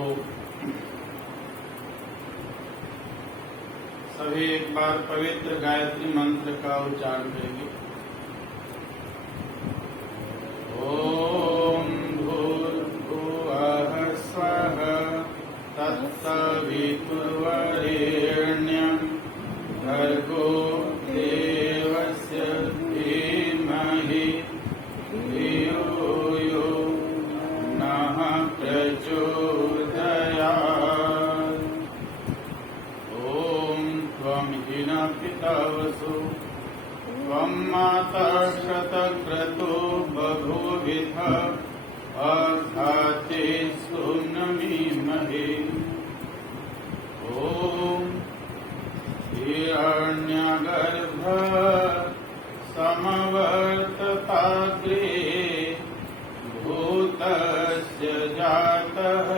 तो सभी एक बार पवित्र गायत्री मंत्र का उच्चारण करेंगे। ओम भूर्भुवः स्वः तत्सवितुर्वरेण्यं भर्गो देवस्य धीमहि धियो यो नः प्रचोदयात्। ॐ त्वं हीनः पितवसु त्वं माता शतक्रतुः बभूविथ अघाते सुम्नमीमहे। ॐ हिरण्यगर्भः समवर्तताग्रे भूतस्य जातः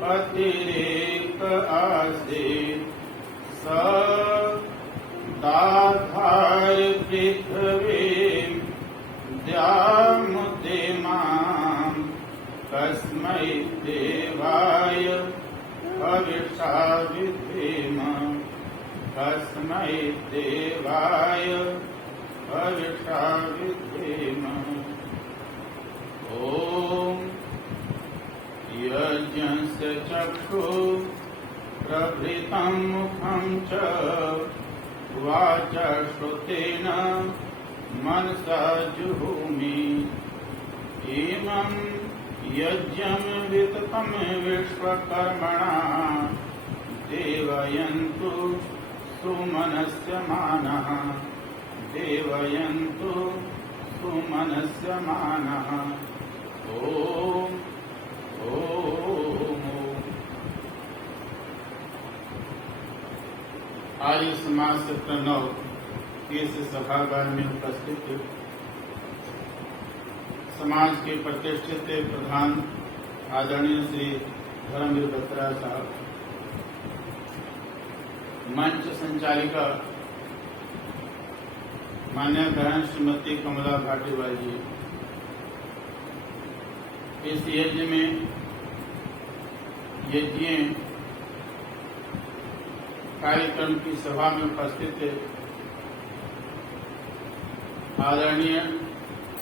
पतिरेक आसीत् स दाधार पृथ्वीं द्यामुद्दिमां कस्मै देवाय हविषा विधेम कस्मै देवाय हविषा विधेम। ॐ यज्ञस्य चक्षुः प्रभृतं मुखं च वाचा श्रुतेन मनसा जुहोमि। इमं यज्ञं विततं विश्वकर्मणा देवयन्तु सुमनस्य मानः देवयन्तु सुमनस्य मानः। ॐ आर्य समाज सत्र 9 इस सभागार में उपस्थित समाज के प्रतिष्ठित प्रधान आदरणीय श्री धर्मवीर बत्रा साहब, मंच संचालिका मान्य बहन श्रीमती कमला भाटीवाल जी, इस यज्ञ में यज्ञीय कार्यक्रम की सभा में उपस्थित आदरणीय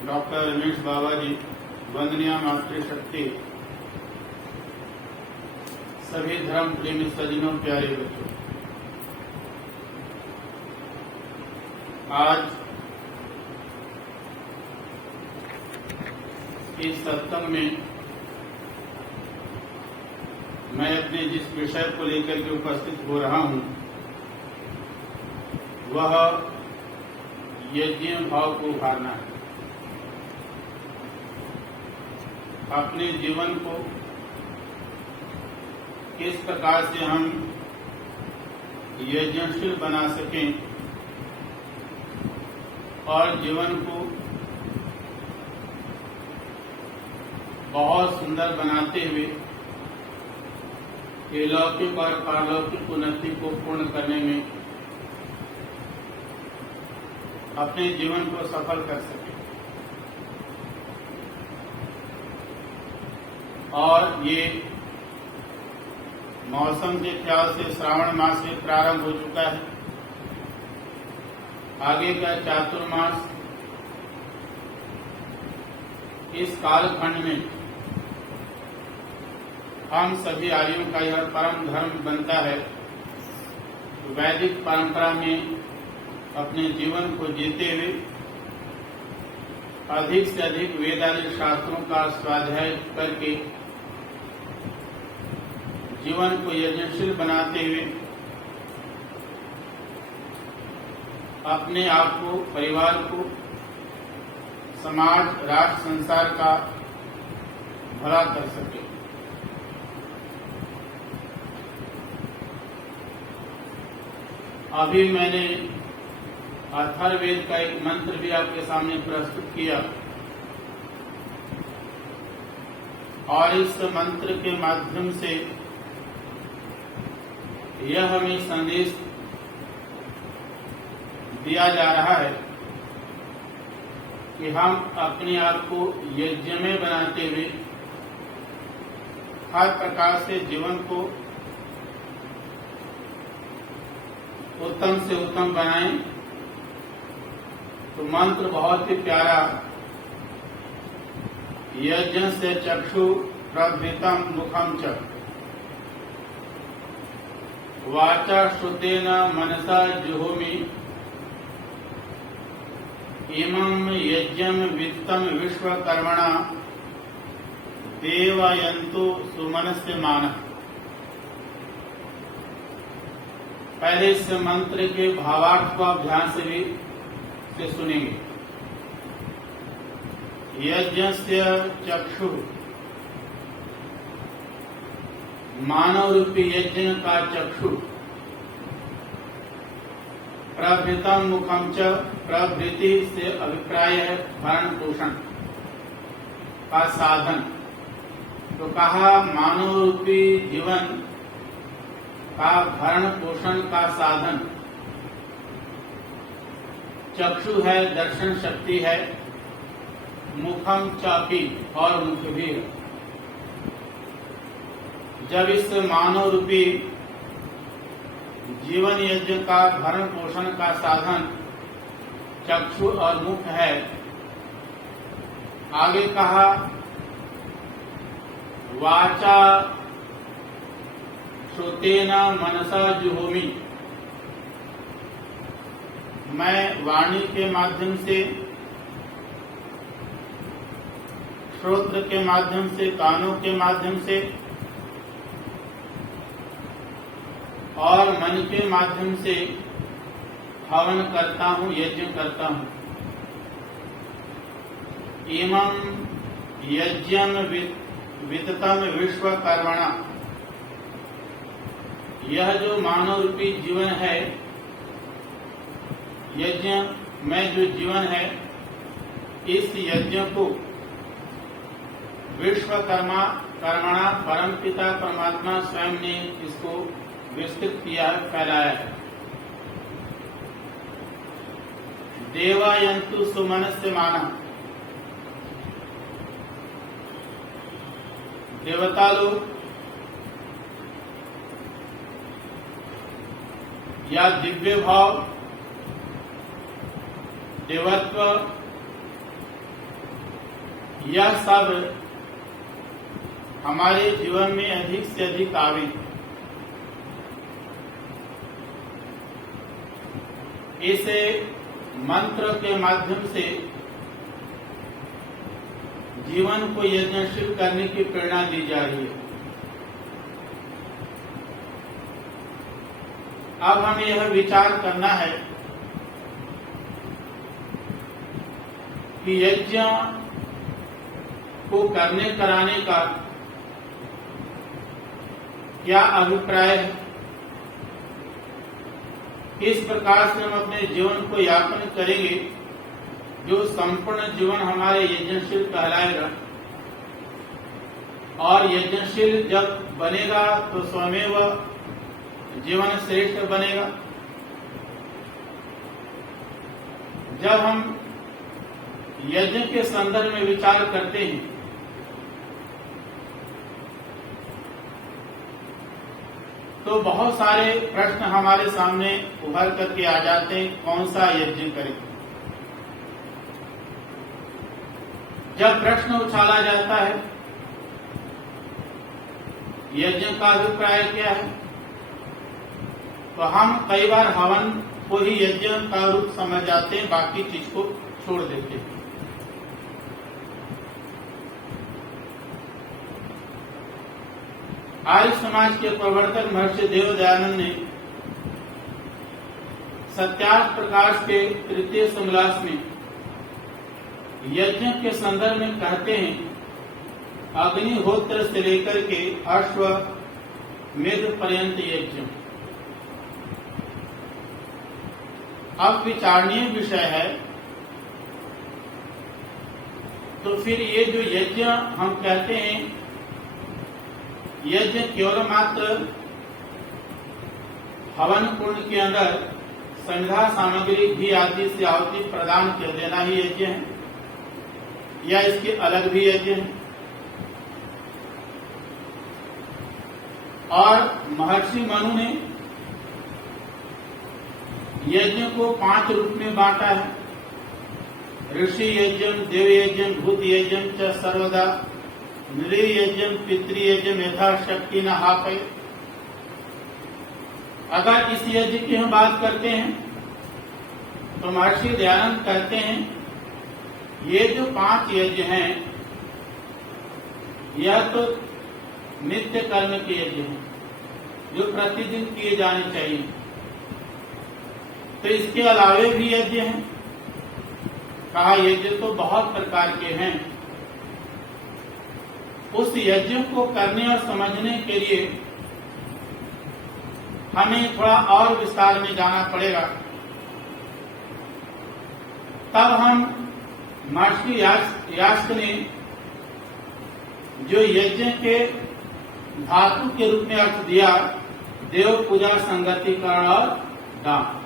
डॉक्टर रमेश बाबा जी, वंदनीय मातृशक्ति, सभी धर्म प्रेमी सज्जनों, प्यारे बच्चों, आज इस सत्संग में मैं अपने जिस विषय को लेकर के उपस्थित हो रहा हूं वह यज्ञ भाव को उभारना है। अपने जीवन को किस प्रकार से हम यज्ञशील बना सकें और जीवन को बहुत सुंदर बनाते हुए लौकिक और पारलौकिक उन्नति को पूर्ण करने में अपने जीवन को सफल कर सके। और ये मौसम के ख्याल से श्रावण मास में प्रारंभ हो चुका है। आगे का चातुर्मास इस कालखंड में हम सभी आर्यों का यह परम धर्म बनता है। वैदिक परंपरा में अपने जीवन को जीते हुए अधिक से अधिक वेदांत शास्त्रों का स्वाध्याय करके जीवन को यज्ञशील बनाते हुए अपने आप को, परिवार को, समाज, राष्ट्र, संसार का भला कर सके। अभी मैंने अथर्ववेद का एक मंत्र भी आपके सामने प्रस्तुत किया और इस मंत्र के माध्यम से यह हमें संदेश दिया जा रहा है कि हम अपने आप को यज्ञ में बनाते हुए हर प्रकार से जीवन को उत्तम से उत्तम बनाएं। तो मंत्र बहुत ही प्यारा, यज्ञ से चक्षु प्रभृतम मुखम च वाचा श्रुतेन मनसा जुहोमि इमं यज्ञं वित्तं विश्वकर्मणा देवयन्तु सुमनस्य मानः। पहले इस मंत्र के भावार्थ को आप ध्यान से सुनेंगे। यज्ञस्य चक्षु, मानव रूपी यज्ञ का चक्षु, प्रभृतम मुखम च, प्रभृति से अभिप्राय है भरण पोषण का साधन। तो कहा मानव रूपी जीवन का भरण पोषण का साधन चक्षु है, दर्शन शक्ति है, मुखम चापी और मुख भी है। जब इस मानव रूपी जीवन यज्ञ का भरण पोषण का साधन चक्षु और मुख है, आगे कहा वाचा श्रुतेन मनसा जुहोमि, मैं वाणी के माध्यम से, श्रोत्र के माध्यम से, कानों के माध्यम से और मन के माध्यम से हवन करता हूँ, यज्ञ करता हूँ। इमं यज्ञं विततम विश्वकर्मणा, यह जो मानव रूपी जीवन है, यज्ञ में जो जीवन है, इस यज्ञ को विश्वकर्मा कर्मणा परमपिता परमात्मा स्वयं ने इसको विस्तृत किया है, फैलाया है। देवायन्तु सुमनस्य मानः, देवता लोग या दिव्य भाव, देवत्व, यह सब हमारे जीवन में अधिक से अधिक आवे। इसे मंत्र के माध्यम से जीवन को यज्ञशील करने की प्रेरणा दी जा रही है। अब हमें यह विचार करना है कि यज्ञ को करने कराने का क्या अभिप्राय है, किस प्रकार से हम अपने जीवन को यापन करेंगे जो संपूर्ण जीवन हमारे यज्ञशील कहलाएगा। और यज्ञशील जब बनेगा तो स्वमेव जीवन श्रेष्ठ बनेगा। जब हम यज्ञ के संदर्भ में विचार करते हैं तो बहुत सारे प्रश्न हमारे सामने उभर करके आ जाते हैं, कौन सा यज्ञ करें। जब प्रश्न उछाला जाता है यज्ञ का अभिप्राय क्या है, तो हम कई बार हवन को ही यज्ञ का रूप समझ जाते हैं, बाकी चीज को छोड़ देते हैं। आर्य समाज के प्रवर्तक महर्षि देव दयानंद ने सत्यार्थ प्रकाश के तृतीय समलास में यज्ञ के संदर्भ में कहते हैं, अग्निहोत्र से लेकर के अश्वमेध पर्यंत यज्ञ। अब विचारणीय विषय है, तो फिर ये जो यज्ञ हम कहते हैं, यज्ञ केवल मात्र हवन कुंड के अंदर संध्या सामग्री घी आदि से आहुति प्रदान कर देना ही यज्ञ है, या इसके अलग भी यज्ञ है? और महर्षि मनु ने यज्ञ को 5 रूप में बांटा है। ऋषि यज्ञम, देव यज्ञम, भूत यज्ञम च सर्वदा, नृ यज्ञम, पितृ यज्ञम यथाशक्ति न हापय। अगर इस यज्ञ की हम बात करते हैं तो महर्षि दयानंद कहते हैं ये जो 5 यज्ञ हैं यह तो नित्य कर्म के यज्ञ हैं जो प्रतिदिन किए जाने चाहिए। तो इसके अलावे भी यज्ञ हैं। कहा यज्ञ तो बहुत प्रकार के हैं। उस यज्ञ को करने और समझने के लिए हमें थोड़ा और विस्तार में जाना पड़ेगा। तब हम महर्षि यास्क ने जो यज्ञ के धातु के रूप में अर्थ दिया, देव पूजा, संगतिकरण और दान।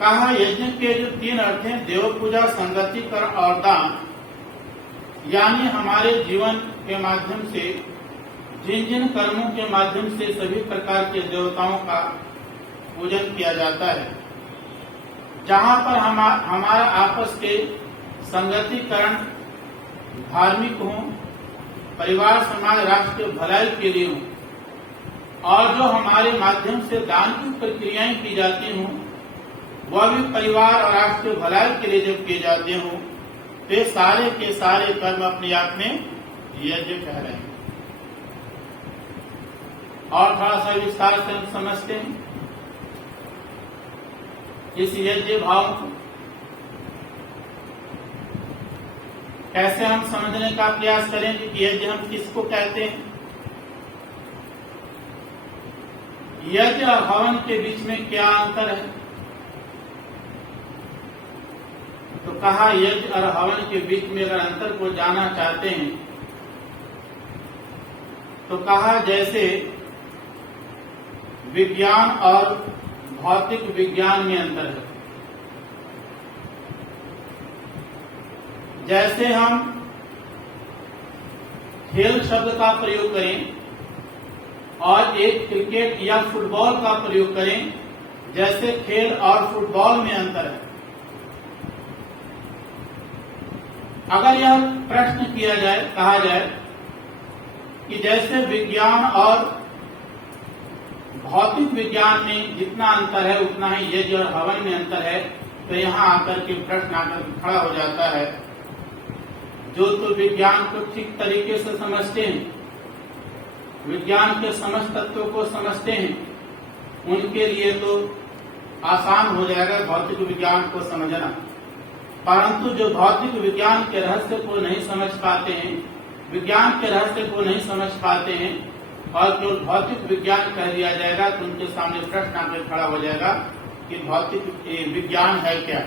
कहा यज्ञ के जो 3 अर्थ हैं, देव पूजा, संगतिकरण और दान, यानी हमारे जीवन के माध्यम से जिन जिन कर्मों के माध्यम से सभी प्रकार के देवताओं का पूजन किया जाता है, जहां पर हमारा आपस के संगतिकरण धार्मिक हो, परिवार, समाज, राष्ट्र के भलाई के लिए हो, और जो हमारे माध्यम से दान की प्रक्रियाएं की जाती हों वह भी परिवार और राष्ट्र के भलाई के लिए जब किए जाते हों, तो सारे के सारे कर्म अपने आप में यज्ञ कह रहे हैं। और थोड़ा सा विस्तार से हम समझते हैं इस यज्ञ भाव को। कैसे हम समझने का प्रयास करेंगे कि यज्ञ हम किसको कहते हैं। यज्ञ और हवन के बीच में क्या अंतर है? तो कहा यज्ञ और हवन के बीच में अगर अंतर को जानना चाहते हैं तो कहा जैसे विज्ञान और भौतिक विज्ञान में अंतर है। जैसे हम खेल शब्द का प्रयोग करें और एक क्रिकेट या फुटबॉल का प्रयोग करें, जैसे खेल और फुटबॉल में अंतर है। अगर यह प्रश्न किया जाए, कहा जाए कि जैसे विज्ञान और भौतिक विज्ञान में जितना अंतर है उतना ही यज्ञ और हवन में अंतर है, तो यहाँ आकर के प्रश्न आकर खड़ा हो जाता है। जो तो विज्ञान को ठीक तरीके से समझते हैं, विज्ञान के समस्त तत्वों को समझते हैं, उनके लिए तो आसान हो जाएगा भौतिक विज्ञान को समझना। परंतु जो भौतिक विज्ञान के रहस्य को नहीं समझ पाते हैं, विज्ञान के रहस्य को नहीं समझ पाते हैं और जो भौतिक विज्ञान कह दिया जाएगा तो उनके सामने प्रश्न आकर खड़ा हो जाएगा कि भौतिक विज्ञान है क्या।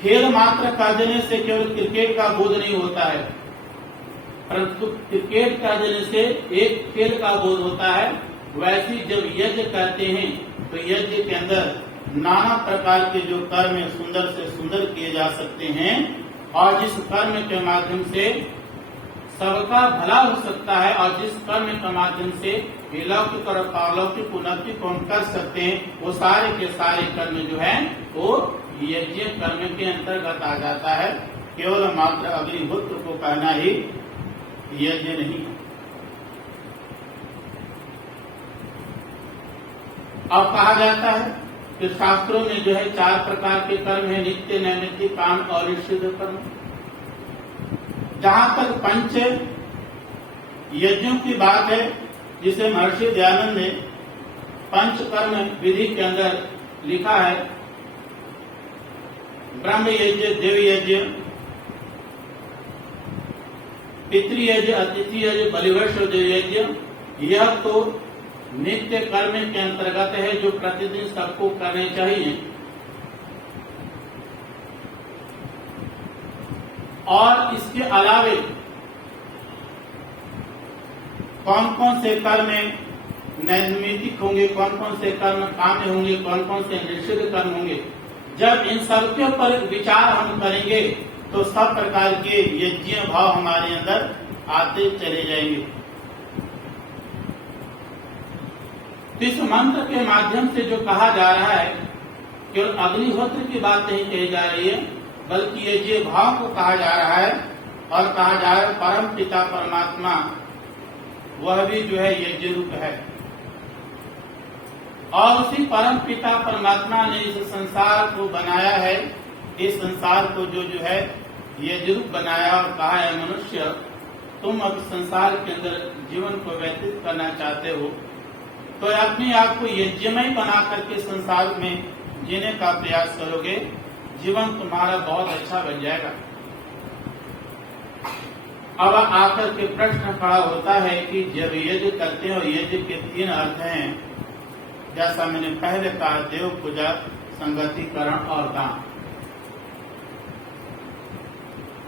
खेल मात्र कह देने से केवल क्रिकेट का बोध नहीं होता है, परंतु क्रिकेट कह देने से एक खेल का बोध होता है। वैसे जब यज्ञ करते हैं तो यज्ञ के अंदर नाना प्रकार के जो कर्म सुंदर से सुंदर किए जा सकते हैं और जिस कर्म के माध्यम से सबका भला हो सकता है और जिस कर्म के माध्यम से अलौकिक और पारलौकिक उन्नति को हम कर सकते हैं, वो सारे के सारे कर्म जो है वो यज्ञ कर्म के अंतर्गत आ जाता है। केवल मात्र अग्निहोत्र को कहना ही यज्ञ नहीं। अब कहा जाता है कि शास्त्रों में जो है 4 प्रकार के कर्म है, नित्य, नैमित्तिक, काम और ईश्वर कर्म। जहां तक पंच यज्ञों की बात है, जिसे महर्षि दयानंद ने पंच कर्म विधि के अंदर लिखा है, ब्रह्म यज्ञ, देव यज्ञ, पितृयज्ञ, अतिथि यज्ञ, बलिवर्ष यज्ञ, यह तो नित्य कर्म के अंतर्गत है जो प्रतिदिन सबको करने चाहिए। और इसके अलावे कौन कौन से कर्म नैमित्तिक होंगे, कौन कौन से कर्म काम्य होंगे, कौन कौन से निषिद्ध कर्म होंगे, जब इन सबके ऊपर विचार हम करेंगे तो सब प्रकार के यज्ञ भाव हमारे अंदर आते चले जाएंगे। तो इस मंत्र के माध्यम से जो कहा जा रहा है, केवल अग्निहोत्र की बात नहीं कही जा रही है, बल्कि यज्ञ भाव को कहा जा रहा है। और कहा जा रहा है परम पिता परमात्मा वह भी जो है यज्ञ रूप है। और उसी परम पिता परमात्मा ने इस संसार को बनाया है। इस संसार को जो है यज्ञ रूप बनाया और कहा है मनुष्य तुम अब संसार के अंदर जीवन को व्यतीत करना चाहते हो तो अपने आप को यज्ञमय बना करके संसार में जीने का प्रयास करोगे, जीवन तुम्हारा बहुत अच्छा बन जाएगा। अब आकर के प्रश्न खड़ा होता है कि जब यज्ञ करते हैं और यज्ञ के 3 अर्थ हैं, जैसा मैंने पहले कहा, देव पूजा, संगतिकरण और दान।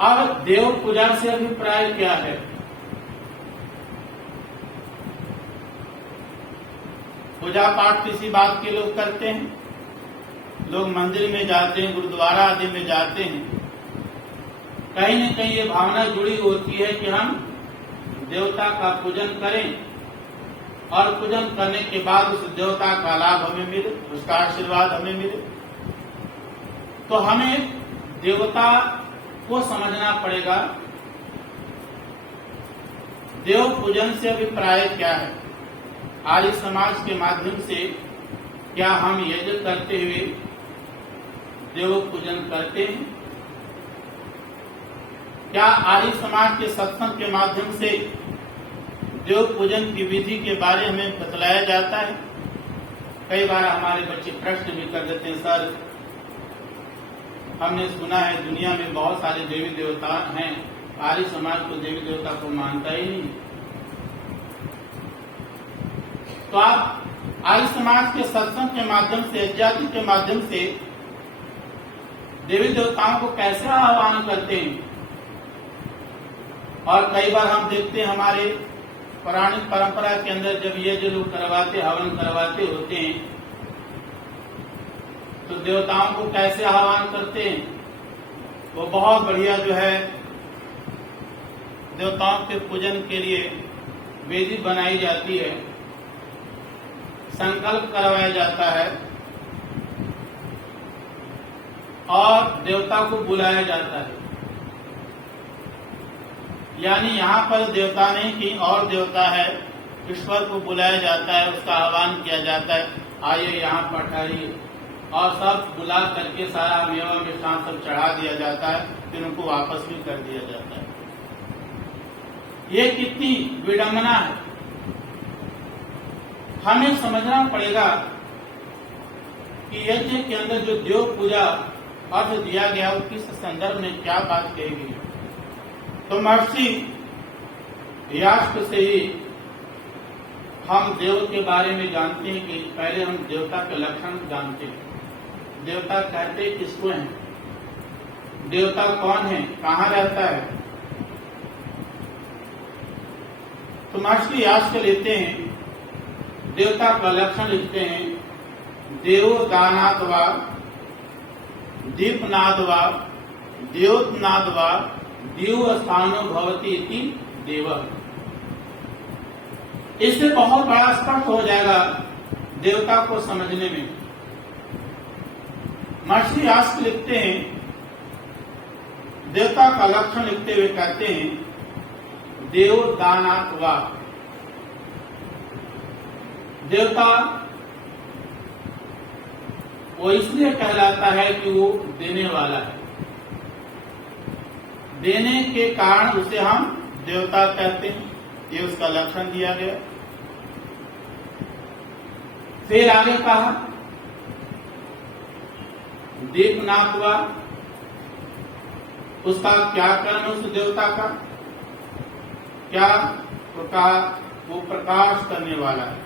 अब देव पूजा से अभिप्राय क्या है? पूजा पाठ किसी बात के लोग करते हैं, लोग मंदिर में जाते हैं, गुरुद्वारा आदि में जाते हैं, कहीं न कहीं ये भावना जुड़ी होती है कि हम देवता का पूजन करें और पूजन करने के बाद उस देवता का लाभ हमें मिले, उसका आशीर्वाद हमें मिले। तो हमें देवता को समझना पड़ेगा। देव पूजन से अभिप्राय क्या है? आर्य समाज के माध्यम से क्या हम यज्ञ करते हुए देव पूजन करते हैं? क्या आर्य समाज के सत्संग के माध्यम से देव पूजन की विधि के बारे में बतलाया जाता है? कई बार हमारे बच्चे प्रश्न भी कर देते हैं, सर हमने सुना है दुनिया में बहुत सारे देवी देवता हैं, आर्य समाज तो देवी देवता को मानता ही नहीं। तो आप आर्य समाज के सत्संग के माध्यम से, यज्ञादि के माध्यम से देवी देवताओं को कैसे आह्वान करते हैं? और कई बार हम देखते हैं हमारे पौराणिक परंपरा के अंदर जब ये जो लोग करवाते, हवन करवाते होते हैं, तो देवताओं को कैसे आह्वान करते हैं? वो बहुत बढ़िया जो है देवताओं के पूजन के लिए वेदी बनाई जाती है, संकल्प करवाया जाता है और देवता को बुलाया जाता है। यानी यहाँ पर देवता नहीं कि और देवता है, ईश्वर को बुलाया जाता है, उसका आह्वान किया जाता है, आइए यहाँ पर ठहरिए, और सब बुला करके सारा मेवा मिष्ठान सब चढ़ा दिया जाता है, फिर उनको वापस भी कर दिया जाता है। ये कितनी विडंबना है। हमें समझना पड़ेगा कि यज्ञ के अंदर जो देव पूजा अर्थ दिया गया वो किस संदर्भ में क्या बात कही गई। तो महर्षि यास्क से ही हम देव के बारे में जानते हैं कि पहले हम देवता के लक्षण जानते हैं। देवता कहते किसको हैं? देवता कौन है? कहाँ रहता है? तो महर्षि यास्क लेते हैं, देवता का लक्षण लिखते हैं, देवो दानाद वा दीपनाद वा द्योतनाद वा देव स्थानो भवति इति देवः। इससे बहुत बड़ा स्पष्ट हो जाएगा देवता को समझने में। महर्षि यास्क लिखते हैं, देवता का लक्षण लिखते हुए कहते हैं, देव दानात् वा। देवता वो इसलिए कहलाता है कि वो देने वाला है, देने के कारण उसे हम देवता कहते हैं। ये उसका लक्षण दिया गया। फिर आगे कहा दीपनाथ वा, उसका क्या कर्म उस देवता का? क्या प्रकाश, वो प्रकाश करने वाला है।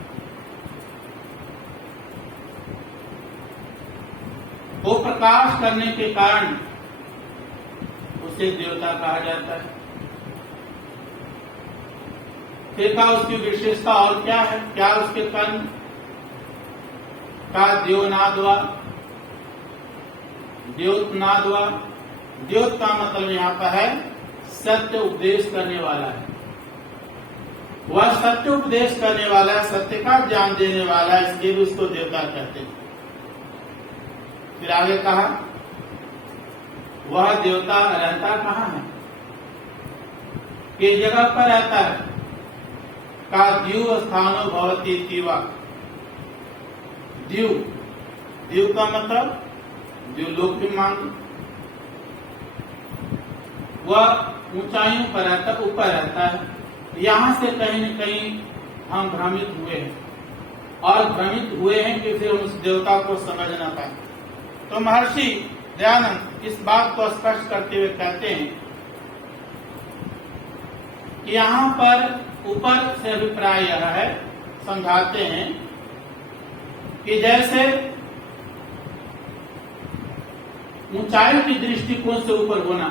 वो प्रकाश करने के कारण उसे देवता कहा जाता है। फिर का उसकी विशेषता और क्या है? क्या उसके कर्म? का देवनाद वा, द्योतनाद वा, द्योत का मतलब यहाँ पर है सत्य उपदेश करने वाला है। वह सत्य उपदेश करने वाला है, सत्य का ज्ञान देने वाला है, इसलिए भी उसको देवता कहते हैं। फिर आगे कहा वह देवता रहता कहाँ है, किस जगह पर रहता है। का द्यू स्थानो भवती तीवा। द्यू, द्यू का मतलब द्यूलोक भी मान, वह ऊंचाइयों पर रहता, ऊपर रहता है। यहां से कहीं न कहीं हम भ्रमित हुए हैं, और भ्रमित हुए हैं कि फिर उस देवता को समझ न पाए। तो महर्षि दयानंद इस बात को स्पष्ट करते हुए कहते हैं कि यहाँ पर ऊपर से अभिप्राय यह है, समझाते हैं कि जैसे ऊंचाई की दृष्टिकोण से ऊपर होना,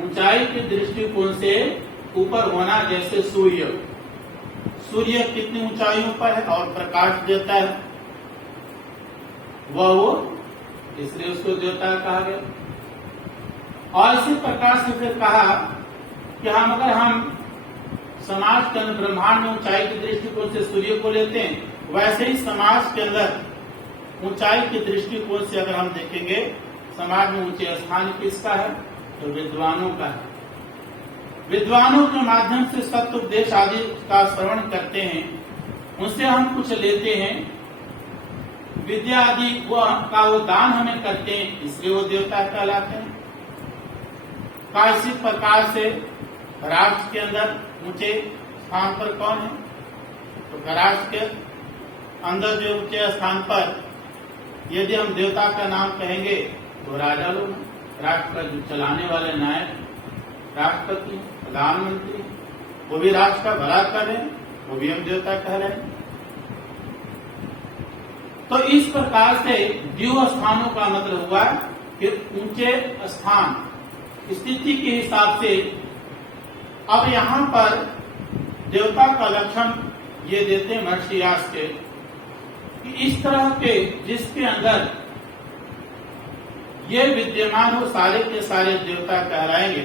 ऊंचाई के दृष्टिकोण से ऊपर होना, जैसे सूर्य, सूर्य कितनी ऊंचाइयों पर है और प्रकाश देता है, वह वो, इसलिए उसको देवता कहा गया। और इसी प्रकार से फिर कहा कि अगर हम समाज के अंदर ब्रह्मांड में ऊंचाई की दृष्टिकोण से सूर्य को लेते हैं, वैसे ही समाज के अंदर ऊंचाई की दृष्टिकोण से अगर हम देखेंगे, समाज में ऊंचे स्थान किसका है, तो विद्वानों का है। विद्वानों के माध्यम से सत्य उपदेश आदि का श्रवण करते हैं, उनसे हम कुछ लेते हैं, विद्या आदि वो दान हमें करते हैं, इसलिए वो देवता कहलाते हैं। का इसी प्रकार से राष्ट्र के अंदर ऊंचे स्थान पर कौन है, तो राष्ट्र के अंदर जो ऊंचे स्थान पर यदि हम देवता का नाम कहेंगे तो राजा लोग, राष्ट्र का जो चलाने वाले नायक, राष्ट्रपति, प्रधानमंत्री, वो भी राष्ट्र का भला कर रहे हैं, वो भी हम देवता कह रहे हैं। तो इस प्रकार से द्यू स्थानों का मतलब हुआ कि ऊंचे स्थान, स्थिति के हिसाब से। अब यहाँ पर देवता का लक्षण ये देते हैं महर्षि व्यास के कि इस तरह के जिसके अंदर ये विद्यमान हो, सारे के सारे देवता कहलाएंगे।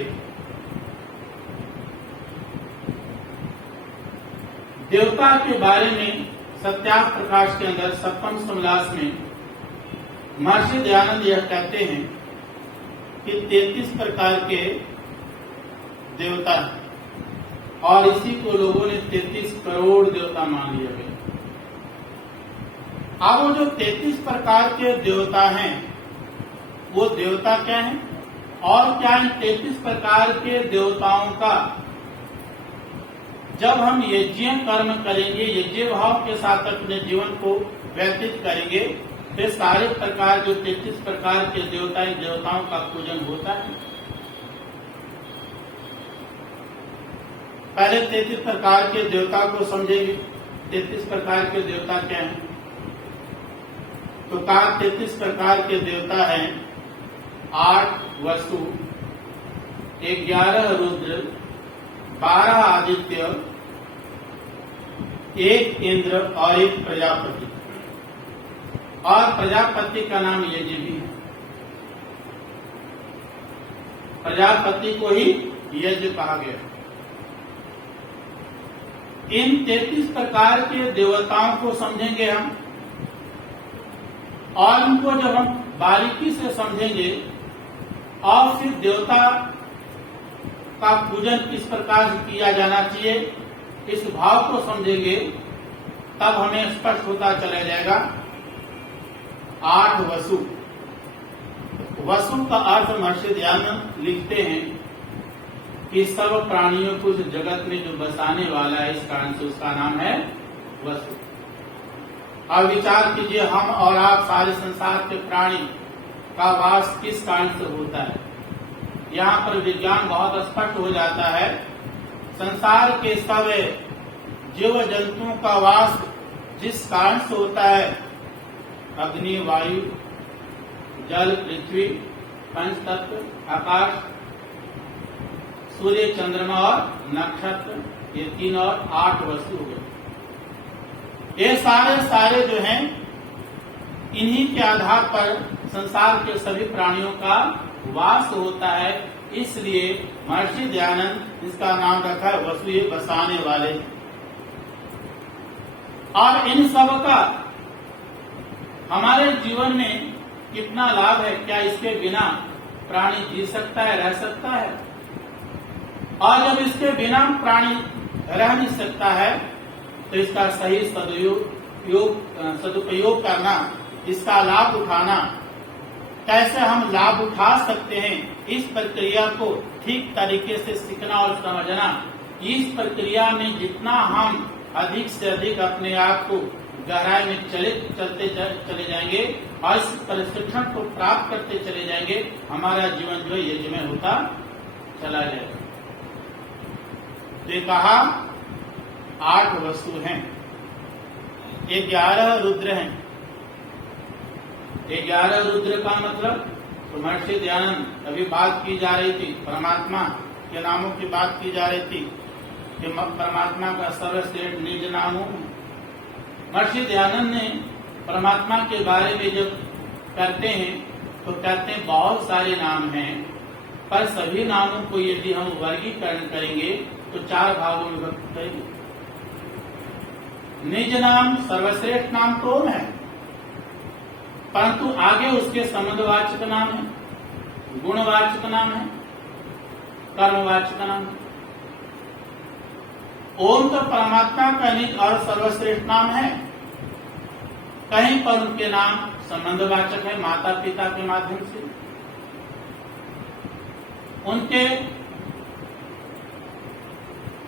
देवता के बारे में सत्यार्थ प्रकाश के अंदर सप्तम समलास में महर्षि दयानंद यह कहते हैं कि 33 प्रकार के देवता हैं, और इसी को लोगों ने 33 करोड़ देवता मान लिया गया। अब वो जो 33 प्रकार के देवता हैं, वो देवता क्या हैं, और क्या इन 33 प्रकार के देवताओं का जब हम यज्ञ कर्म करेंगे, यज्ञ भाव के साथ अपने जीवन को व्यतीत करेंगे, फिर सारे प्रकार जो 33 प्रकार के देवता, इन देवताओं का पूजन होता है। पहले 33 प्रकार के देवता को समझेंगे। 33 प्रकार के देवता क्या हैं, तो कहा 33 प्रकार के देवता हैं 8 वसु, 11 रुद्र, 12 आदित्य, 1 इंद्र और 1 प्रजापति। और प्रजापति का नाम यज्ञ भी है, प्रजापति को ही यज्ञ कहा गया। इन 33 प्रकार के देवताओं को समझेंगे हम, और इनको जब हम बारीकी से समझेंगे और फिर देवता का पूजन किस प्रकार से किया जाना चाहिए, इस भाव को समझेंगे, तब हमें स्पष्ट होता चला जाएगा। 8 वसु, वसु का अर्थ महर्षि दयानंद लिखते हैं कि सब प्राणियों को इस जगत में जो बसाने वाला है, इस कारण से उसका नाम है वसु। अब विचार कीजिए, हम और आप सारे संसार के प्राणी का वास किस कारण से होता है। यहाँ पर विज्ञान बहुत स्पष्ट हो जाता है। संसार के सब जीव जंतुओं का वास जिस कारण से होता है, अग्नि, वायु, जल, पृथ्वी, पंच तत्व, आकाश, सूर्य, चंद्रमा और नक्षत्र, ये 3 और 8 वस्तु हो गए। ये सारे जो हैं, इन्हीं के आधार पर संसार के सभी प्राणियों का वास होता है, इसलिए महर्षि दयानंद इसका नाम रखा है वसुए बसाने वाले। और इन सब का हमारे जीवन में कितना लाभ है, क्या इसके बिना प्राणी जी सकता है, रह सकता है? और जब इसके बिना प्राणी रह नहीं सकता है तो इसका सही सदुपयोग करना, इसका लाभ उठाना, कैसे हम लाभ उठा सकते हैं, इस प्रक्रिया को ठीक तरीके से सीखना और समझना। इस प्रक्रिया में जितना हम अधिक से अधिक अपने आप को गहराई में चलते चले जाएंगे और इस प्रशिक्षण को प्राप्त करते चले जाएंगे, हमारा जीवन जो यज्ञ में होता चला जाएगा। तो कहा 8 वस्तु हैं, 11 रुद्र हैं। 11 रुद्र का मतलब तो महर्षि दयानंद अभी बात की जा रही थी, परमात्मा के नामों की बात की जा रही थी कि परमात्मा का सर्वश्रेष्ठ निज नाम हो। महर्षि दयानंद ने परमात्मा के बारे में जब करते हैं तो कहते हैं बहुत सारे नाम हैं, पर सभी नामों को यदि हम वर्गीकरण करेंगे तो 4 भागों में विभक्त करेंगे। निज नाम सर्वश्रेष्ठ नाम कौन है, परंतु आगे उसके संबंधवाचक नाम है, गुणवाचक नाम है, कर्मवाचक नाम है। ओम तो परमात्मा का निज और सर्वश्रेष्ठ नाम है, कहीं पर उनके नाम संबंधवाचक है माता पिता के माध्यम से, उनके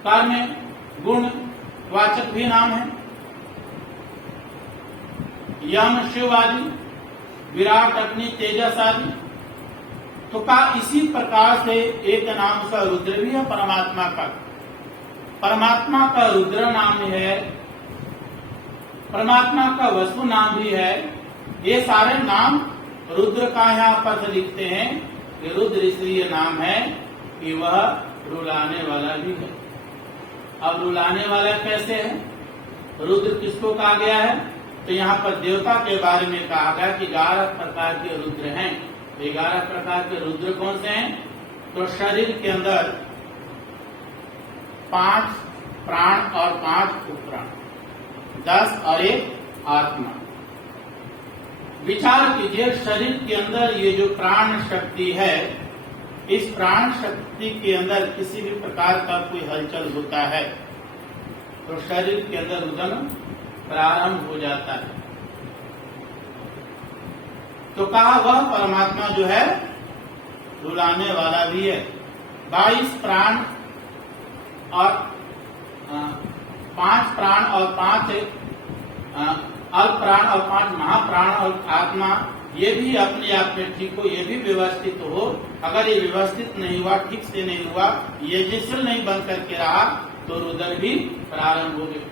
कर्म गुणवाचक भी नाम है, यम शिव आदि, विराट अग्नि तेजस आदि। तो का इसी प्रकार से एक नाम उसका रुद्र भी है परमात्मा का। परमात्मा का रुद्र नाम है, परमात्मा का वसु नाम भी है। ये सारे नाम रुद्र का यहाँ पर लिखते हैं कि रुद्र इसलिए नाम है कि वह रुलाने वाला भी है। अब रुलाने वाला कैसे है? रुद्र किसको कहा गया है? तो यहाँ पर देवता के बारे में कहा गया कि 11 प्रकार के रुद्र हैं। 11 प्रकार के रुद्र कौन से हैं? तो शरीर के अंदर 5 प्राण और 5 उपप्राण, 10 और 1 आत्मा। विचार कीजिए, शरीर के अंदर ये जो प्राण शक्ति है, इस प्राण शक्ति के अंदर किसी भी प्रकार का कोई हलचल होता है तो शरीर के अंदर रुदन प्रारंभ हो जाता है। तो कहा वह परमात्मा जो है रुलाने वाला भी है। 22 प्राण और 5 प्राण और 5 अल्प प्राण और 5 महाप्राण और आत्मा, ये भी अपने आप में ठीक हो, ये भी व्यवस्थित हो। अगर ये व्यवस्थित नहीं हुआ, ठीक से नहीं हुआ, ये जिसल नहीं बन करके रहा तो रुदन भी प्रारंभ हो गया।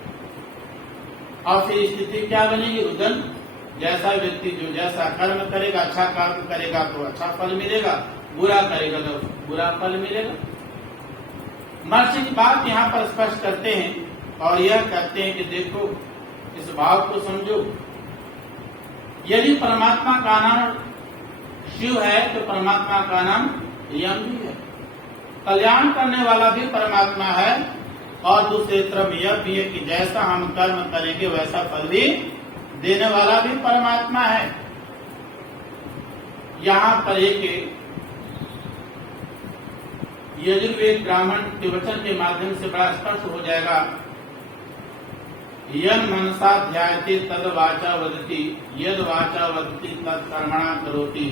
और फिर स्थिति क्या बनेगी? रुदन जैसा व्यक्ति जो जैसा कर्म करेगा, अच्छा कर्म करेगा तो अच्छा फल मिलेगा, बुरा करेगा तो बुरा फल मिलेगा। महर्षि की बात यहाँ पर स्पष्ट करते हैं और यह कहते हैं कि देखो इस भाव को समझो। यदि परमात्मा का नाम शिव है तो परमात्मा का नाम यम भी है। कल्याण करने वाला भी परमात्मा है और दूसरी तरफ यह भी है कि जैसा हम कर्म करेंगे वैसा फल भी देने वाला भी परमात्मा है। यहाँ पर एक यजुर्वेद ब्राह्मण के वचन के माध्यम से बड़ा स्पष्ट हो जाएगा। यन मनसा ध्यायते तद वाचा वदति, यद वाचा वदति तद कर्मणा करोति,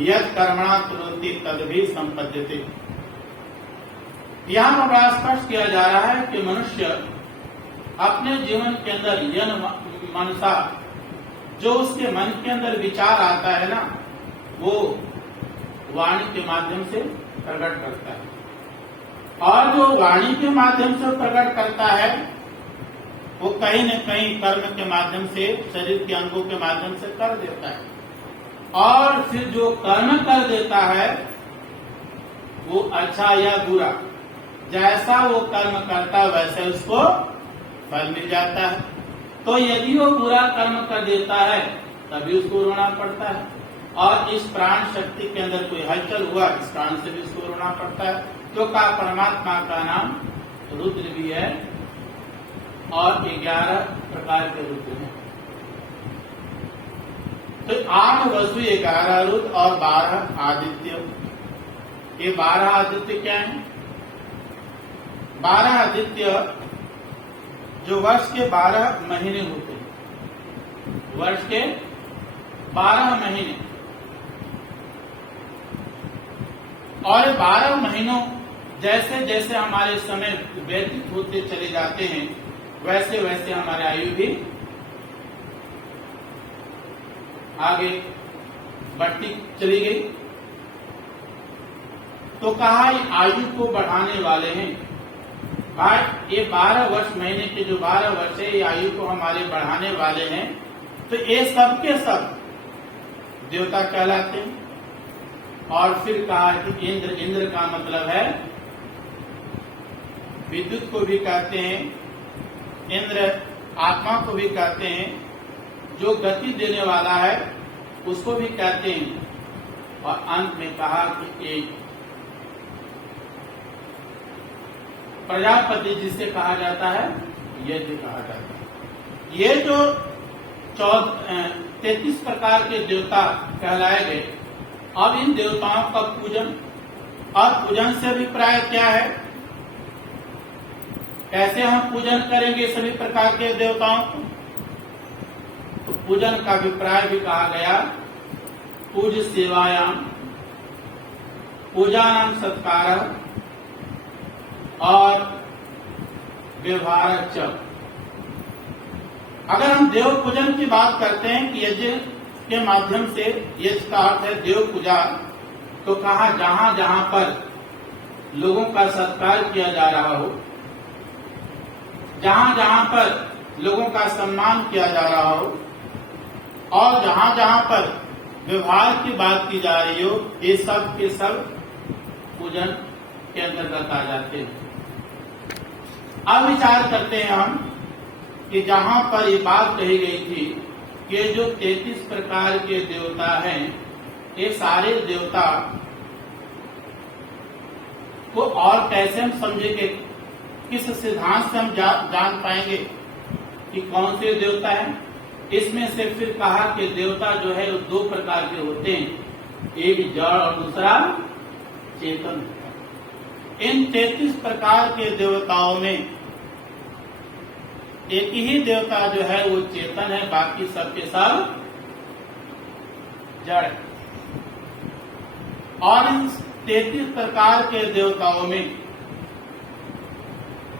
यद कर्मणा करोति तद भी संपद्यते। यहाँ पर बड़ा स्पष्ट किया जा रहा है कि मनुष्य अपने जीवन के अंदर यन मनसा, जो उसके मन के अंदर विचार आता है ना, वो वाणी के माध्यम से प्रकट करता है। और जो वाणी के माध्यम से प्रकट करता है वो कहीं न कहीं कर्म के माध्यम से, शरीर के अंगों के माध्यम से कर देता है। और फिर जो कर्म कर देता है वो अच्छा या बुरा, जैसा वो कर्म करता है वैसे उसको फल मिल जाता है। तो यदि वो बुरा कर्म कर देता है तभी उसको रोना पड़ता है, और इस प्राण शक्ति के अंदर कोई हलचल हुआ, इस कारण से भी इसको रोना पड़ता है। तो का परमात्मा का नाम रुद्र भी है और 11 प्रकार के रुद्र हैं। तो 8 वसु, 11 रुद्र और 12 आदित्य। ये 12 आदित्य क्या है? 12 आदित्य जो वर्ष के 12 महीने होते हैं, वर्ष के 12 महीने, और 12 महीनों जैसे जैसे हमारे समय व्यतीत होते चले जाते हैं वैसे वैसे हमारी आयु भी आगे बढ़ती चली गई। तो कहा ये आयु को बढ़ाने वाले हैं। ये 12 वर्ष, महीने के जो 12 वर्ष है, ये आयु को हमारे बढ़ाने वाले हैं। तो ये सब के सब देवता कहलाते हैं। और फिर कहा कि इंद्र, इंद्र का मतलब है विद्युत को भी कहते हैं, इंद्र आत्मा को भी कहते हैं, जो गति देने वाला है उसको भी कहते हैं। और अंत में कहा कि एक प्रजापति जिसे कहा जाता है, यज्ञ कहा जाता है। ये जो 33 प्रकार के देवता कहलाए गए। अब इन देवताओं का पूजन, और पूजन से अभिप्राय क्या है, कैसे हम पूजन करेंगे सभी प्रकार के देवताओं को? तो पूजन का अभिप्राय भी कहा गया, पूज्य सेवायाम, पूजानाम सत्कार और व्यवहार च। अगर हम देव पूजन की बात करते हैं कि यज्ञ के माध्यम से, यज्ञ का अर्थ है देव पूजा, तो कहा जहां जहां पर लोगों का सत्कार किया जा रहा हो, जहां जहां पर लोगों का सम्मान किया जा रहा हो, और जहां जहां पर व्यवहार की बात की जा रही हो, ये सब के सब पूजन के अंतर्गत आ जाते हैं। अब विचार करते हैं हम कि जहां पर ये बात कही गई थी कि जो 33 प्रकार के देवता हैं, ये सारे देवता को और कैसे हम समझेंगे, किस सिद्धांत से हम जान पाएंगे कि कौन से देवता हैं? इसमें से फिर कहा कि देवता जो है वो 2 प्रकार के होते हैं, एक जड़ और दूसरा चेतन। इन 33 प्रकार के देवताओं में एक ही देवता जो है वो चेतन है, बाकी सबके सब जड़। और इन 33 प्रकार के देवताओं में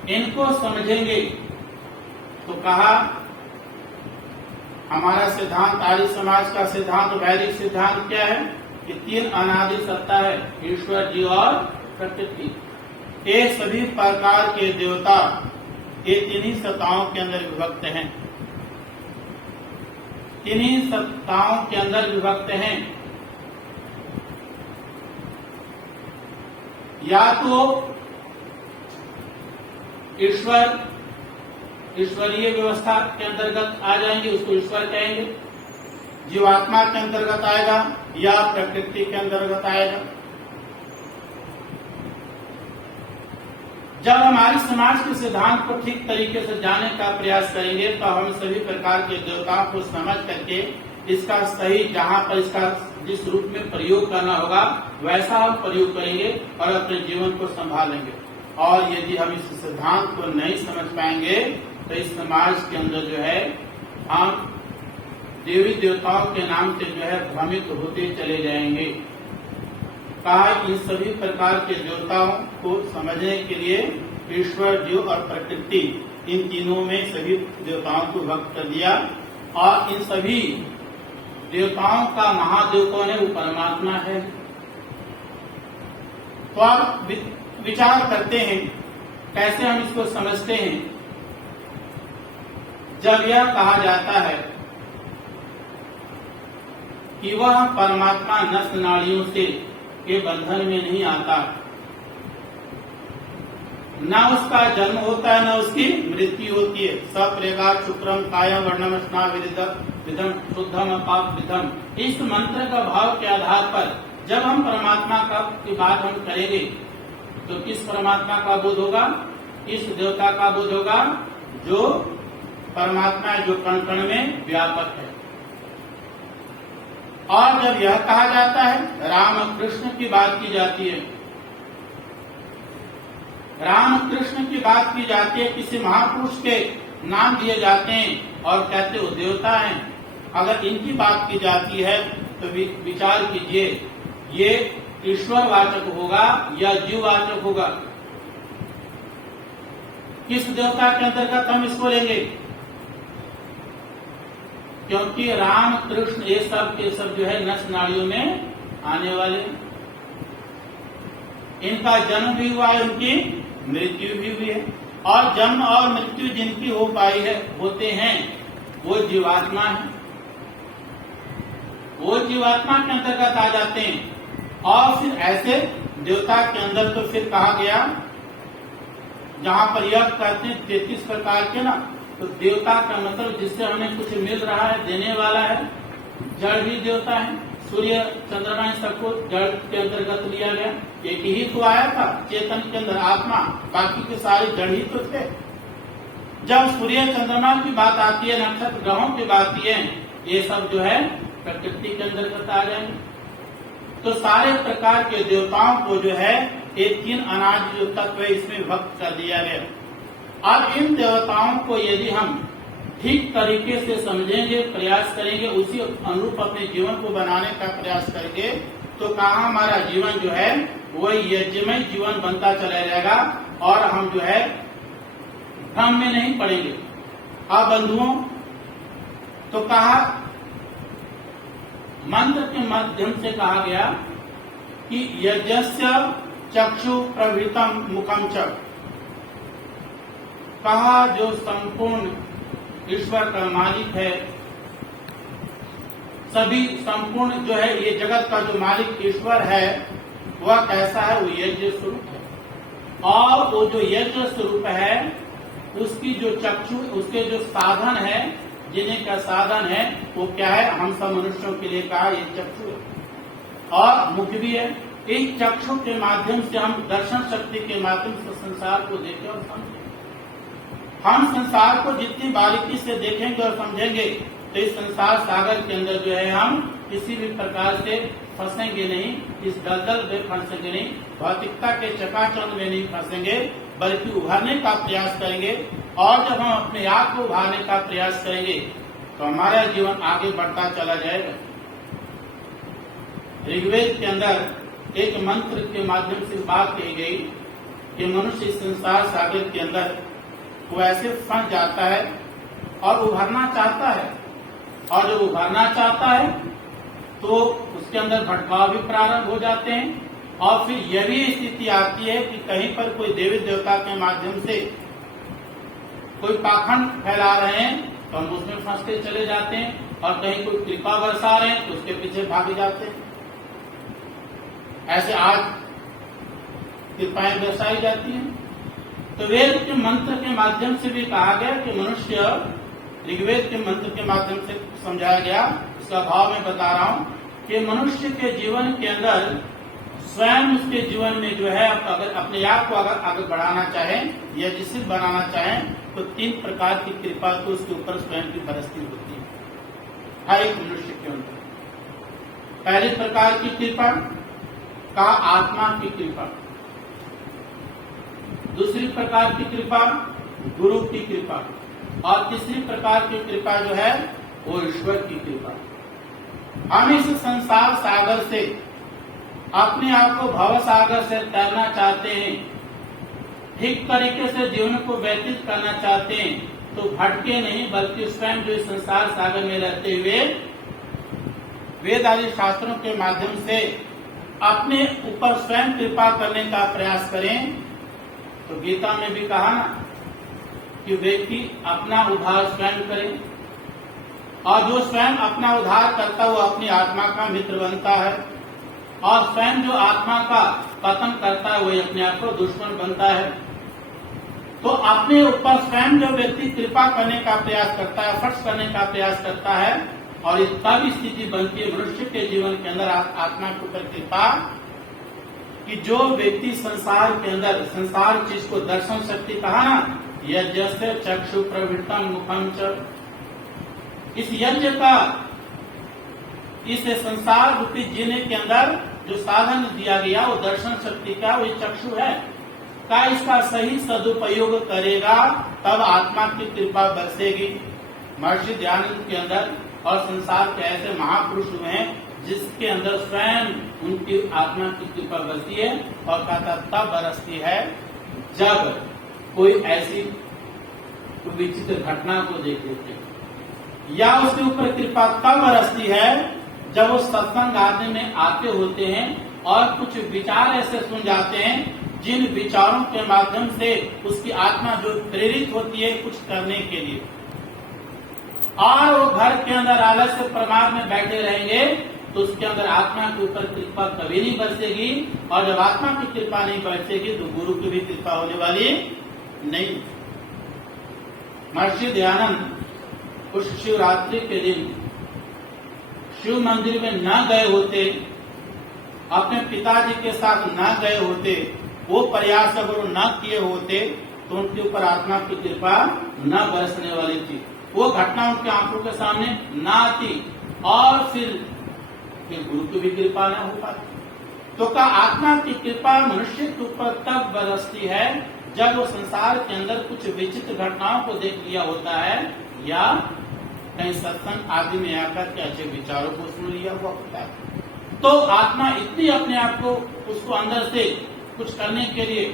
इनको समझेंगे तो कहा हमारा सिद्धांत, आर्य समाज का सिद्धांत, वैदिक सिद्धांत क्या है कि 3 अनादि सत्ता है, ईश्वर, जीव और प्रकृति। ये सभी प्रकार के देवता ये 3 ही सत्ताओं के अंदर विभक्त हैं, 3 ही सत्ताओं के अंदर विभक्त हैं। या तो ईश्वर, ईश्वरीय व्यवस्था के अंतर्गत आ जाएंगे, उसको ईश्वर कहेंगे, जीवात्मा के अंतर्गत आएगा, या प्रकृति के अंतर्गत आएगा। जब हमारे समाज के सिद्धांत को ठीक तरीके से जानने का प्रयास करेंगे तो हम सभी प्रकार के देवताओं को समझ करके इसका सही, जहां पर इसका जिस रूप में प्रयोग करना होगा वैसा हम प्रयोग करेंगे और अपने जीवन को संभालेंगे। और यदि हम इस सिद्धांत को नहीं समझ पाएंगे तो इस समाज के अंदर जो है हम देवी देवताओं के नाम से जो है भ्रमित होते चले जाएंगे। कहा इन सभी प्रकार के देवताओं को समझने के लिए ईश्वर, जीव और प्रकृति, इन तीनों में सभी देवताओं को विभक्त कर दिया। और इन सभी देवताओं का महादेव कौन है? वो परमात्मा है। तो आप विचार करते हैं कैसे हम इसको समझते हैं। जब यह कहा जाता है कि वह परमात्मा नस नाड़ियों से के बंधन में नहीं आता, न उसका जन्म होता है न उसकी मृत्यु होती है। सप्रेगा शुक्रम कायम वर्णम स्ना विदित विधम शुद्धम अपाप विधम। इस मंत्र का भाव के आधार पर जब हम परमात्मा की बात हम करेंगे तो किस परमात्मा का बोध होगा? इस देवता का बोध होगा जो परमात्मा है, जो कण कण में व्यापक है। और जब यह कहा जाता है, राम कृष्ण की बात की जाती है, राम कृष्ण की बात की जाती है, किसी महापुरुष के नाम दिए जाते हैं और कहते वो देवता हैं, अगर इनकी बात की जाती है तो विचार कीजिए ये ईश्वर वाचक होगा या जीव वाचक होगा? किस देवता के अंतर्गत हम इसको लेंगे? क्योंकि राम कृष्ण ये सब के सब जो है नस नाड़ियों में आने वाले, इनका जन्म भी हुआ है, उनकी मृत्यु भी हुई है, और जन्म और मृत्यु जिनकी हो पाई है होते हैं वो जीवात्मा है, वो जीवात्मा के अंतर्गत आ जाते हैं। और फिर ऐसे देवता के अंदर तो फिर कहा गया, जहां पर यह कहते हैं 33 प्रकार के ना, तो देवता का मतलब जिससे हमें कुछ मिल रहा है, देने वाला है, जड़ ही देवता है। सूर्य चंद्रमा सबको जड़ के अंतर्गत लिया गया, एक ही तो आया था चेतन के अंदर आत्मा, बाकी के सारे जड़ ही तो थे। जब सूर्य चंद्रमा की बात आती है, नक्षत्र ग्रहों की बात आती है, ये सब जो है प्रकृति के अंतर्गत आ जाएंगे। तो सारे प्रकार के देवताओं को जो है ये 3 अनाज जो तत्व है इसमें विभक्त कर दिया गया। अब इन देवताओं को यदि हम ठीक तरीके से समझेंगे, प्रयास करेंगे, उसी अनुरूप अपने जीवन को बनाने का प्रयास करेंगे, तो कहाँ हमारा जीवन जो है वही यज्ञमय जीवन बनता चला जाएगा और हम जो है भ्रम में नहीं पड़ेंगे। अब बंधुओं, तो कहा मंत्र के माध्यम से कहा गया कि यज्ञस्य चक्षु प्रवृतम मुखम च, कहा जो संपूर्ण ईश्वर का मालिक है, सभी संपूर्ण जो है ये जगत का जो मालिक ईश्वर है वह कैसा है? वो यज्ञ स्वरूप है। और वो जो यज्ञ स्वरूप है उसकी जो चक्षु, उसके जो साधन है, जिन्हें का साधन है वो क्या है? हम सब मनुष्यों के लिए कहा ये चक्षु है और मुख भी है। इस चक्षु के माध्यम से हम दर्शन शक्ति के माध्यम से संसार को देखें और समझें। हम संसार को जितनी बारीकी से देखेंगे और समझेंगे तो इस संसार सागर के अंदर जो है हम किसी भी प्रकार से फंसेंगे नहीं, इस दलदल में फंसेंगे नहीं, भौतिकता के चकाचौंध में नहीं फंसेंगे, बल्कि उभरने का प्रयास करेंगे। और जब हम अपने आप को उभारने का प्रयास करेंगे तो हमारा जीवन आगे बढ़ता चला जाएगा। ऋग्वेद के अंदर एक मंत्र के माध्यम से बात कही गई कि मनुष्य इस संसार सागर के अंदर वो ऐसे फंस जाता है और उभरना चाहता है, और जब उभरना चाहता है तो उसके अंदर भटकाव भी प्रारंभ हो जाते हैं। और फिर यह भी स्थिति आती है कि कहीं पर कोई देवी देवता के माध्यम से कोई पाखंड फैला रहे हैं तो हम उसमें फंसते चले जाते हैं, और कहीं कोई कृपा बरसा रहे हैं तो उसके पीछे भाग जाते हैं। ऐसे आज कृपाएं बरसाई जाती हैं। तो वेद के मंत्र के माध्यम से भी कहा गया कि मनुष्य, ऋग्वेद के मंत्र के माध्यम से समझाया गया, इसका भाव मैं बता रहा हूं कि मनुष्य के जीवन के अंदर स्वयं उसके जीवन में जो है अगर अपने आप को अगर आगे बढ़ाना चाहे या जिसे बनाना चाहे तो 3 प्रकार की कृपा तो उसके ऊपर स्वयं की बरसती होती है हर एक मनुष्य के अंदर। पहले प्रकार की कृपा का आत्मा की कृपा, दूसरी प्रकार की कृपा गुरु की कृपा, और तीसरी प्रकार की कृपा जो है वो ईश्वर की कृपा। हम इस संसार सागर से अपने आप को भव सागर से तैरना चाहते हैं, ठीक तरीके से जीवन को व्यतीत करना चाहते हैं, तो भटके नहीं बल्कि स्वयं जो इस संसार सागर में रहते हुए वेद आदि शास्त्रों के माध्यम से अपने ऊपर स्वयं कृपा करने का प्रयास करें। तो गीता में भी कहा ना कि व्यक्ति अपना उद्धार स्वयं करे, और जो स्वयं अपना उद्धार करता है वो अपनी आत्मा का मित्र बनता है, और स्वयं जो आत्मा का पतन करता है वही अपने आप को दुश्मन बनता है। तो अपने ऊपर स्वयं जो व्यक्ति कृपा करने का प्रयास करता है, एफर्ट्स करने का प्रयास करता है, और तब स्थिति बनती है मनुष्य के जीवन के अंदर आत्मा के ऊपर कृपा, कि जो व्यक्ति संसार के अंदर संसार चीज को दर्शन शक्ति कहा ना, यज्ञ से चक्षु प्रवृत्तम मुखम च, इस यज्ञ का, इस संसार रूपी जीने के अंदर जो साधन दिया गया वो दर्शन शक्ति का, वही चक्षु है का, इसका सही सदुपयोग करेगा तब आत्मा की कृपा बरसेगी। महर्षि दयानंद के अंदर और संसार के ऐसे महापुरुष हुए हैं जिसके अंदर स्वयं उनकी आत्मा की कृपा बरसती है, और कहता तब बरसती है जब कोई ऐसी विचित्र घटना को देख लेते हैं, या उसके ऊपर कृपा तब बरसती है जब वो सत्संग आदि में आते होते हैं और कुछ विचार ऐसे सुन जाते हैं जिन विचारों के माध्यम से उसकी आत्मा जो प्रेरित होती है कुछ करने के लिए, और वो घर के अंदर आलस्य प्रमाद में बैठे रहेंगे तो उसके अंदर आत्मा के ऊपर कृपा कभी नहीं बरसेगी, और जब आत्मा की कृपा नहीं बरसेगी तो गुरु की भी कृपा होने वाली नहीं। महर्षि दयानंद उस शिवरात्रि के दिन शिव मंदिर में न गए होते, अपने पिताजी के साथ न गए होते, वो प्रयास अगर न किए होते तो उनके ऊपर आत्मा की कृपा न बरसने वाली थी, वो घटना उनके आंखों के सामने न आती, और फिर गुरु की भी कृपा न हो पाती। तो का आत्मा की कृपा मनुष्य के ऊपर तब बरसती है जब वो संसार के अंदर कुछ विचित्र घटनाओं को देख लिया होता है, या कहीं सत्संग आदि में आकर के अच्छे विचारों को सुन लिया हुआ होता है। तो आत्मा इतनी अपने आप को उसको अंदर से कुछ करने के लिए,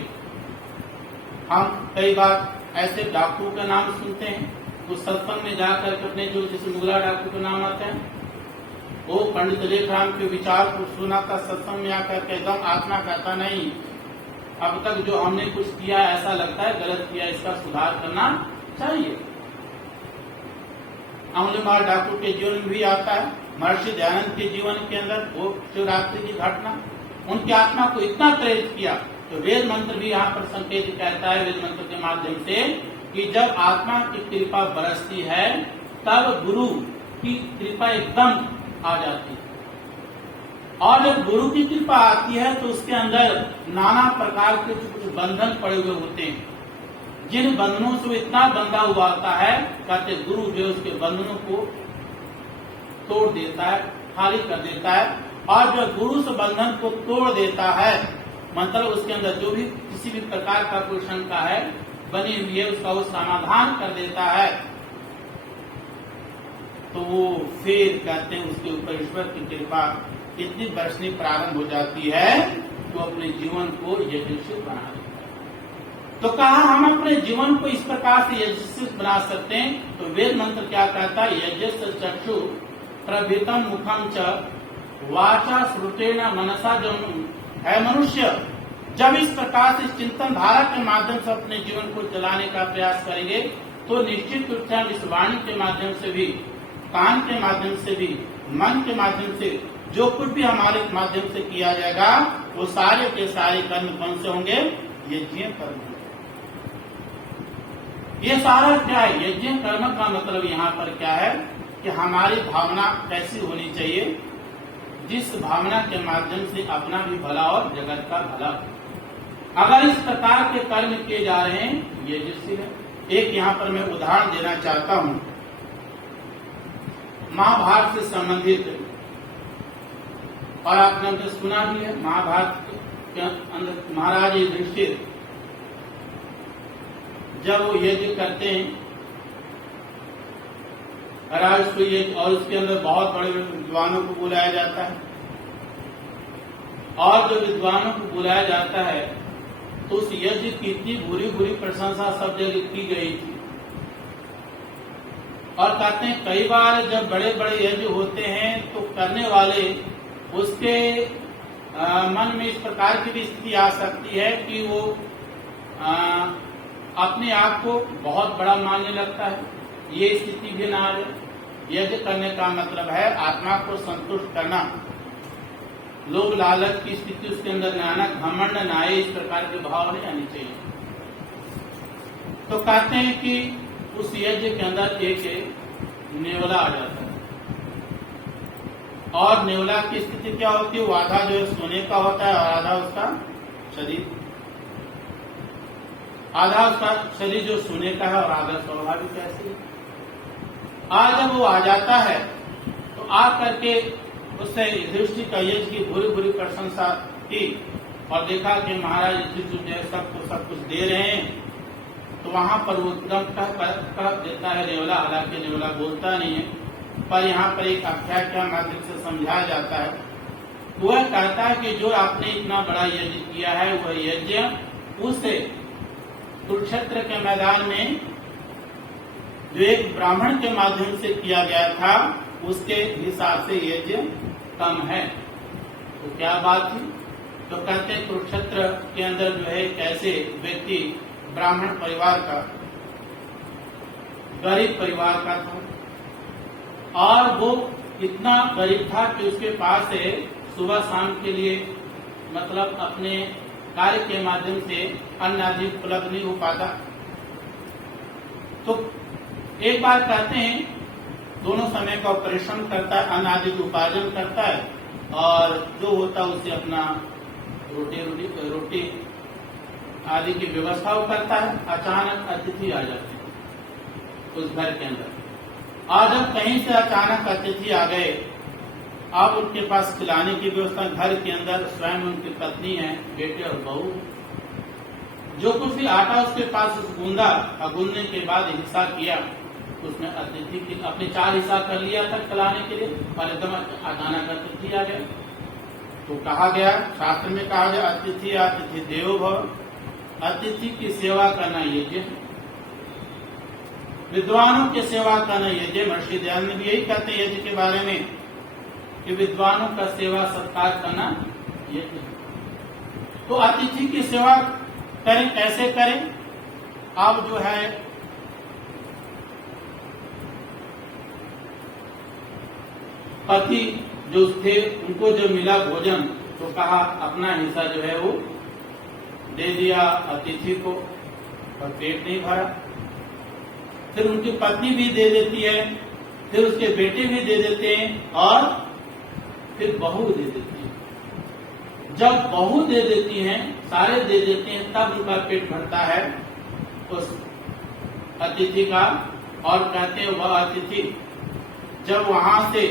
हम कई बार ऐसे डॉक्टरों का नाम सुनते हैं, तो सत्संग में जाकर के अपने जो जैसे मुगला डॉक्टर के नाम आते हैं, वो पंडित लेखराम के विचार को सुना था सत्संग में आकर के, एकदम आत्मा कहता नहीं, अब तक जो हमने कुछ किया ऐसा लगता है गलत किया, इसका सुधार करना चाहिए। अमलेमार डॉक्टर के जीवन में भी आता है, महर्षि दयानंद के जीवन के अंदर वो शिवरात्रि की घटना उनकी आत्मा को इतना प्रेरित किया, तो वेद मंत्र भी यहाँ पर संकेत कहता है वेद मंत्र के माध्यम से, कि जब आत्मा की कृपा बरसती है तब गुरु की कृपा एकदम आ जाती है, और जब गुरु की कृपा आती है तो उसके अंदर नाना प्रकार के कुछ बंधन पड़े हुए होते हैं, जिन बंधनों से इतना बंधा हुआ आता है, कहते गुरु जो उसके बंधनों को तोड़ देता है, खाली कर देता है, और जब गुरु से बंधन को तोड़ देता है, मतलब उसके अंदर जो भी किसी भी प्रकार का कोई शंका है बनी हुई है उसका वो समाधान कर देता है, तो वो फिर कहते हैं उसके ऊपर ईश्वर की कृपा इतनी बरसनी प्रारंभ हो जाती है तो अपने जीवन को यशस्वी बना देता है। तो कहा हम अपने जीवन को इस प्रकार से यशस्वी बना सकते हैं, तो वेद मंत्र क्या कहता है, यजस चक्षु प्रभृतम मुखम च वाचा श्रुतेन मनसा जन्म है मनुष्य। जब इस प्रकार से चिंतन धारा के माध्यम से अपने जीवन को चलाने का प्रयास करेंगे तो निश्चित रूप से हम इस वाणी के माध्यम से भी, कान के माध्यम से भी, मन के माध्यम से जो कुछ भी हमारे माध्यम से किया जाएगा वो सारे के सारे कर्म कौन से होंगे, यज्ञ कर्म। ये सारा क्या है, यज्ञ कर्म का मतलब यहाँ पर क्या है कि हमारी भावना कैसी होनी चाहिए, जिस भावना के माध्यम से अपना भी भला और जगत का भला। अगर इस प्रकार के कर्म किए जा रहे हैं ये जिससे है। एक यहाँ पर मैं उदाहरण देना चाहता हूँ, महाभारत से संबंधित, और आपने हमने सुना भी है, महाभारत के अंदर महाराज युधिष्ठिर जब वो यज्ञ करते हैं राजसूय, और उसके अंदर बहुत बड़े विद्वानों को बुलाया जाता है, और जो विद्वानों को बुलाया जाता है तो उस यज्ञ की इतनी बुरी बुरी प्रशंसा सब जगह की गई थी। और कहते हैं कई बार जब बड़े बड़े यज्ञ होते हैं तो करने वाले उसके मन में इस प्रकार की भी स्थिति आ सकती है कि वो अपने आप को बहुत बड़ा मानने लगता है। ये स्थिति भी ना आ जाए। यज्ञ करने का मतलब है आत्मा को संतुष्ट करना। लोग लालच की स्थिति उसके अंदर न आना, घमंड न आए, इस प्रकार के भाव नहीं आनी चाहिए। तो कहते हैं कि उस यज्ञ के अंदर एक नेवला आ जाता है, और नेवला की स्थिति क्या होती है? वो आधा जो है सोने का होता है और आधा उसका शरीर, आधा उसका शरीर जो सोने का है और आधा स्वाभाविक ऐसे ही। आज जब वो आ जाता है तो आ करके उससे युधिष्ठिर का यज्ञ की बुरी बुरी प्रशंसा की और देखा कि महाराज युधिष्ठिर जो है सबको सब कुछ दे रहे हैं, तो वहां पर वो एकदम कह देता है नेवला, हालांकि नेवला बोलता नहीं है, पर यहाँ पर एक आख्यान के माध्यम से समझाया जाता है। वह कहता है कि जो आपने इतना बड़ा यज्ञ किया है वह यज्ञ उसे कुरुक्षेत्र के मैदान में जो एक ब्राह्मण के माध्यम से किया गया था उसके हिसाब से यज्ञ कम है। तो क्या बात थी? तो कहते हैं कुरुक्षेत्र के अंदर जो है एक ऐसे व्यक्ति ब्राह्मण परिवार का, गरीब परिवार का था, और वो इतना गरीब था कि उसके पास से सुबह शाम के लिए मतलब अपने कार्य के माध्यम से अन्न आदि उपलब्ध नहीं हो पाता। तो एक बार कहते हैं दोनों समय का परिश्रम करता है, अन्न आदि उपार्जन करता है, और जो होता है उसे अपना रोटी आदि की व्यवस्था करता है। अचानक अतिथि आ जाते हैं उस घर के अंदर, और जब कहीं से अचानक अतिथि आ गए, अब उनके पास खिलाने की व्यवस्था, घर के अंदर स्वयं उनकी पत्नी है, बेटे और बहू, जो कुछ भी आटा उसके पास गूंदा और गूंदने के बाद हिस्सा किया, उसने अतिथि की अपने 4 हिस्सा कर लिया था खिलाने के लिए, और एकदम अचानक अतिथि आ गया। तो कहा गया, शास्त्र में कहा गया अतिथि अतिथि देवो भव, अतिथि की सेवा करना यज्ञ है, विद्वानों की सेवा करना यज्ञ। महर्षि दयानंद भी यही कहते हैं यज्ञ के बारे में कि विद्वानों का सेवा सत्कार करना यज्ञ है। तो अतिथि की सेवा करें, कैसे करें? अब जो है पति जो थे उनको जो मिला भोजन, तो कहा अपना हिस्सा जो है वो दे दिया अतिथि को, और पेट नहीं भरा। फिर उनकी पत्नी भी दे देती है, फिर उसके बेटे भी दे देते हैं, और फिर बहू दे देती है। जब बहू दे देती हैं, सारे दे देते हैं, तब उनका पेट भरता है उस अतिथि का। और कहते हैं वह अतिथि जब वहां से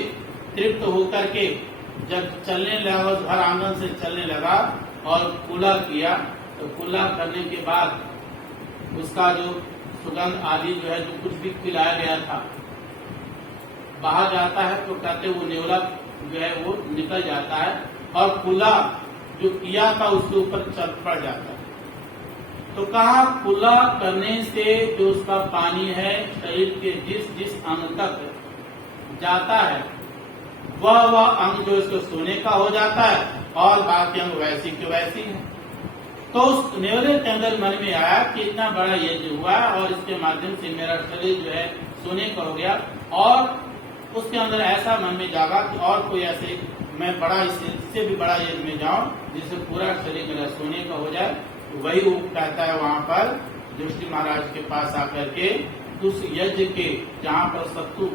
तृप्त होकर के जब चलने लगा, उस घर आंगन से चलने लगा और कुल्ला किया, तो कुल्ला करने के बाद उसका जो सुगंध आदि जो है, जो कुछ भी खिलाया गया था, बाहर जाता है, तो कहते वो नेवला जो है वो निकल जाता है, और कुल्ला जो किया था उसके ऊपर चल पड़ जाता है। तो कहा कुल्ला करने से जो उसका पानी है शरीर के जिस जिस अंग तक जाता है, वह अंग जो इसको सोने का हो जाता है, और बाकी अंग वैसी के वैसी है। तो उस नेवले के अंदर मन में आया कि इतना बड़ा यज्ञ हुआ और इसके माध्यम से मेरा शरीर जो है सोने का हो गया, और उसके अंदर ऐसा मन में जागा कि और कोई ऐसे मैं बड़ा इससे भी बड़ा यज्ञ में जाऊं जिससे पूरा शरीर मेरा सोने का हो जाए। वही वो कहता है वहां पर युधिष्ठिर महाराज के पास आकर के उस यज्ञ के जहाँ पर सत्तू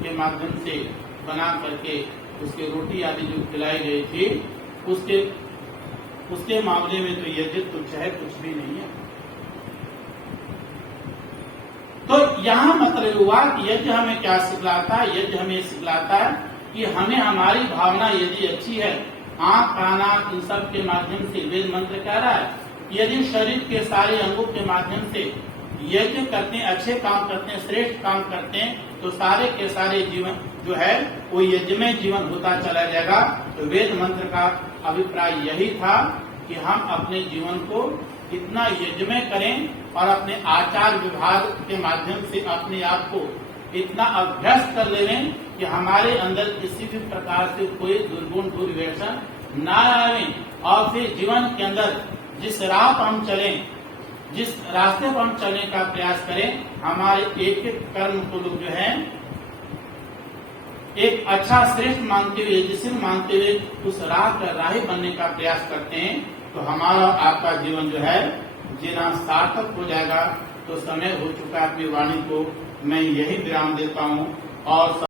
के माध्यम से बना करके उसके रोटी आदि जो खिलाई गई थी, उसके मामले में तो यज्ञ तुच्छ है, कुछ भी नहीं है। तो यहाँ मतलब हुआ कि यज्ञ हमें क्या सिखलाता है? यज्ञ हमें सिखलाता है कि हमें हमारी भावना यदि अच्छी है, आंख कान इन सब के माध्यम से वेद मंत्र कह रहा है, यदि शरीर के सारे अंगों के माध्यम से यज्ञ करते हैं, अच्छे काम करते हैं, श्रेष्ठ काम करते हैं, तो सारे के सारे जीवन जो है वो यज्ञमय जीवन होता चला जाएगा। तो वेद मंत्र का अभिप्राय यही था कि हम अपने जीवन को इतना यज्ञमय करें और अपने आचार विभाग के माध्यम से अपने आप को इतना अभ्यस्त कर लें कि हमारे अंदर किसी भी प्रकार से कोई दुर्गुण दुर्व्यसन न आए, और फिर जीवन के अंदर जिस राह पर हम चलें, जिस रास्ते पर हम चलने का प्रयास करें, हमारे एक एक कर्म को लोग जो है एक अच्छा श्रेष्ठ मानते हुए, यशस्वी मानते हुए उस राह का राही बनने का प्रयास करते हैं, तो हमारा आपका जीवन जो है जीना सार्थक हो जाएगा। तो समय हो चुका है। अपनी वाणी को मैं यही विराम देता हूँ और